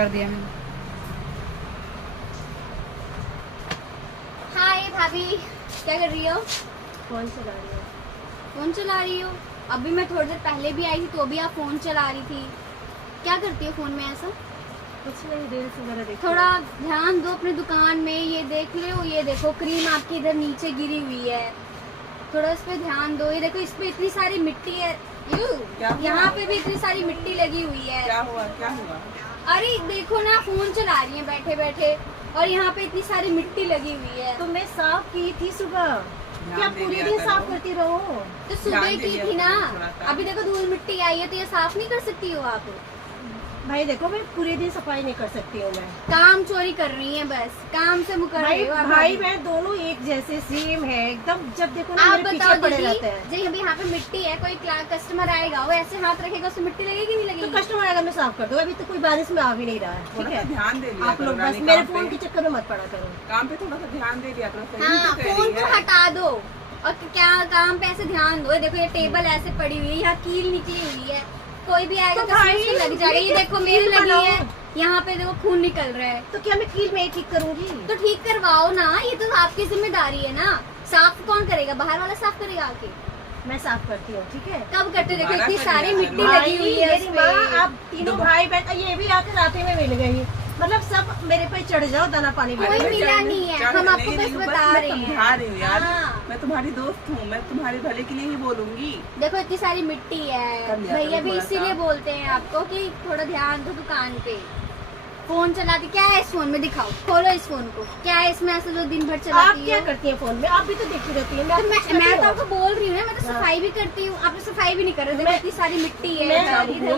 कर दिया मैंने। हाय भाभी, क्या कर रही हो? फोन चला रही हो? फोन चला रही हो? अभी मैं थोड़ी देर पहले भी आई थी तो भी आप फोन चला रही थी। क्या करती हो फोन में ऐसा? कुछ नहीं, रील्स वगैरह देखती थोड़ा ध्यान दो अपनी दुकान में। ये देख रहे हो, ये देखो क्रीम आपकी इधर नीचे गिरी हुई है, थोड़ा इस पे ध्यान दो। ये देखो इस पे इतनी सारी मिट्टी है, यहाँ पे भी इतनी सारी मिट्टी लगी हुई है। क्या हुआ क्या हुआ? अरे देखो ना, फोन चला रही है बैठे बैठे और यहाँ पे इतनी सारी मिट्टी लगी हुई है। तो मैं साफ की थी सुबह, क्या पूरे दिन साफ करती रहो? तो सुबह की थी ना, अभी देखो धूल मिट्टी आई है तो ये साफ नहीं कर सकती हो आप? भाई देखो, मैं पूरे दिन सफाई नहीं कर सकती हूँ। मैं काम चोरी कर रही है, बस काम से मुकर रही हो। भाई मैं दोनों एक जैसे सेम है एकदम। जब देखो ना आप मेरे बताओ पीछे पड़े रहते हैं। जी अभी यहाँ पे मिट्टी है, कोई कस्टमर आएगा वो ऐसे हाथ रखेगा, उसमें मिट्टी लगेगी नहीं लगेगी? तो कस्टमर आएगा मैं साफ कर दूँ। अभी तो कोई बारिश में आ भी नहीं रहा है, ठीक है? ध्यान दे दिया आप लोग बस मेरे फोन के चक्कर में मत पड़ा करो। काम पे थोड़ा सा ध्यान दे दिया करो। हाँ, फोन को हटा दो और क्या काम पे ऐसे ध्यान दो। देखो ये टेबल ऐसे पड़ी हुई है, यहाँ कील निकली हुई है, कोई भी आएगा तो भाई लग जाएगा। ये देखो मेरे लगी है, यहाँ पे देखो खून निकल रहा है। तो क्या मैं कील में ही ठीक करूंगी? तो ठीक करवाओ ना, ये तो आपकी जिम्मेदारी है ना। साफ कौन करेगा? बाहर वाला साफ करेगा आके? मैं साफ करती हूँ, ठीक है? कब करते? देखो इतनी सारी मिट्टी भाई, लगी हुई है मेरी माँ, आप तीनों भाई बहन ये भी आकर रात में मिल गई। मतलब सब मेरे पे चढ़ जाओ, दाना पानी भी कोई मिला नहीं है, हम आपको बस बता रहे हैं। यार मैं तुम्हारी दोस्त हूँ, मैं तुम्हारे भले के लिए ही बोलूंगी। देखो इतनी सारी मिट्टी है, भैया भी इसीलिए बोलते हैं आपको कि थोड़ा ध्यान दो दुकान पे। फोन चलाती क्या है इस फोन में? दिखाओ, खोलो इस फोन को, क्या है इसमें ऐसा जो दिन भर चलाती है? आप क्या करती है फोन में? आप भी तो देखती रहती है। मैं तो आपको बोल रही हूँ ना, मैं तो सफाई भी करती हूँ। आप सफाई भी नहीं कर रहे। देखो इतनी सारी मिट्टी है। हो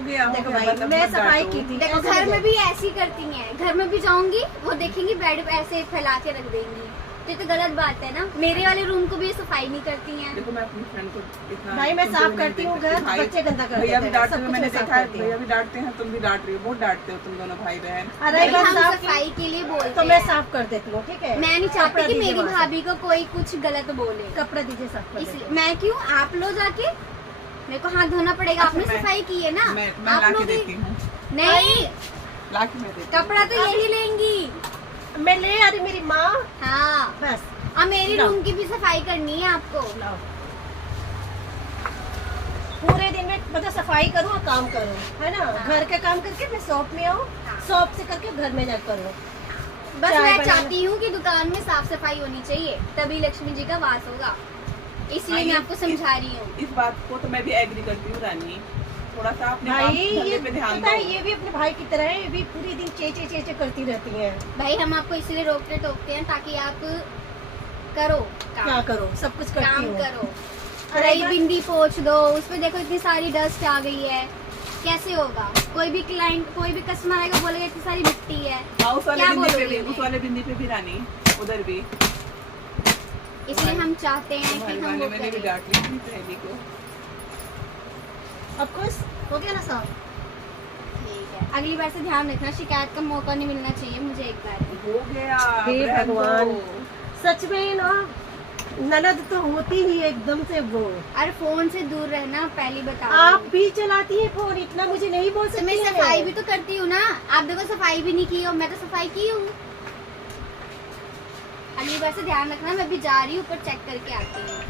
गया देखो भाई, मैं सफाई की थी। देखो घर में भी ऐसी करती हैं, घर में भी जाऊंगी वो देखेंगी बेड ऐसे फैला के रख देंगी, तो ये तो गलत बात है ना। मेरे वाले रूम को भी सफाई नहीं करती हैं। देखो मैं अपनी फ्रेंड को दिखा, भाई मैं साफ करती हूँ घर, बच्चे गंदा कर देते हैं। भैया भी डांटते हैं, मैंने देखा है। भैया भी डांटते हैं, तुम भी डांट रही हो, बहुत डांटते हो तुम दोनों भाई बहन। अरे हम सफाई के लिए बोलते हैं, तो मैं साफ कर देती हूँ, ठीक है? मैं नहीं चाहती कि मेरी भाभी को कोई कुछ गलत बोले। कपड़ा दीजिए साफ कर इसलिए मैं क्यों, आप लो जाके, मेरे को हाथ धोना पड़ेगा। आपने सफाई की है ना, आप लोग नहीं, कपड़ा तो यही लेंगी। मैं ले आ रही, मेरी माँ। हाँ बस अब मेरी रूम की भी सफाई करनी है आपको। पूरे दिन में मतलब सफाई करूँ और काम करूँ, है ना? घर का काम करके मैं शॉप में आऊँ, शॉप से करके घर में जा करूँ। बस मैं चाहती हूँ कि दुकान में साफ सफाई होनी चाहिए, तभी लक्ष्मी जी का वास होगा। इसलिए मैं आपको समझा रही हूँ। इस बात को तो मैं भी एग्री करती हूँ रानी। थोड़ा सा अपने भाई ये पे ध्यान दो। ये भी अपने भाई की तरह है, ये भी पूरे दिन चे चे चे चे करती रहती है। भाई हम आपको इसलिए रोकते टोकते हैं ताकि आप करो काम। क्या करो? सब कुछ करती काम हूँ। करो, कढ़ाई भिंडी पोंछ दो, उसपे देखो इतनी सारी डस्ट आ गई है, कैसे होगा? कोई भी क्लाइंट, कोई भी कस्टमर आएगा बोलेगा इतनी सारी मिट्टी है, उस वाले बिंदी पे भी रानी, उधर भी। इसलिए हम चाहते हैं कि हम वो मैंने भी करें। डांट ली थी सहेली को। अब खुश हो गया ना साहब? ठीक है, अगली बार से ध्यान रखना, शिकायत का मौका नहीं मिलना चाहिए मुझे एक बार भी। हो गया। हे भगवान, सच में ना ननद तो होती ही एकदम से वो। अरे फोन से दूर रहना, पहली बता। आप भी चलाती है फोन, इतना मुझे नहीं बोल सकती। मैं सफाई भी तो करती हूँ ना, आप देखो सफाई भी नहीं की हो, मैं तो सफाई की हूँ। अगली बार से ध्यान रखना, मैं भी जा रही हूँ ऊपर चेक करके आती हूँ।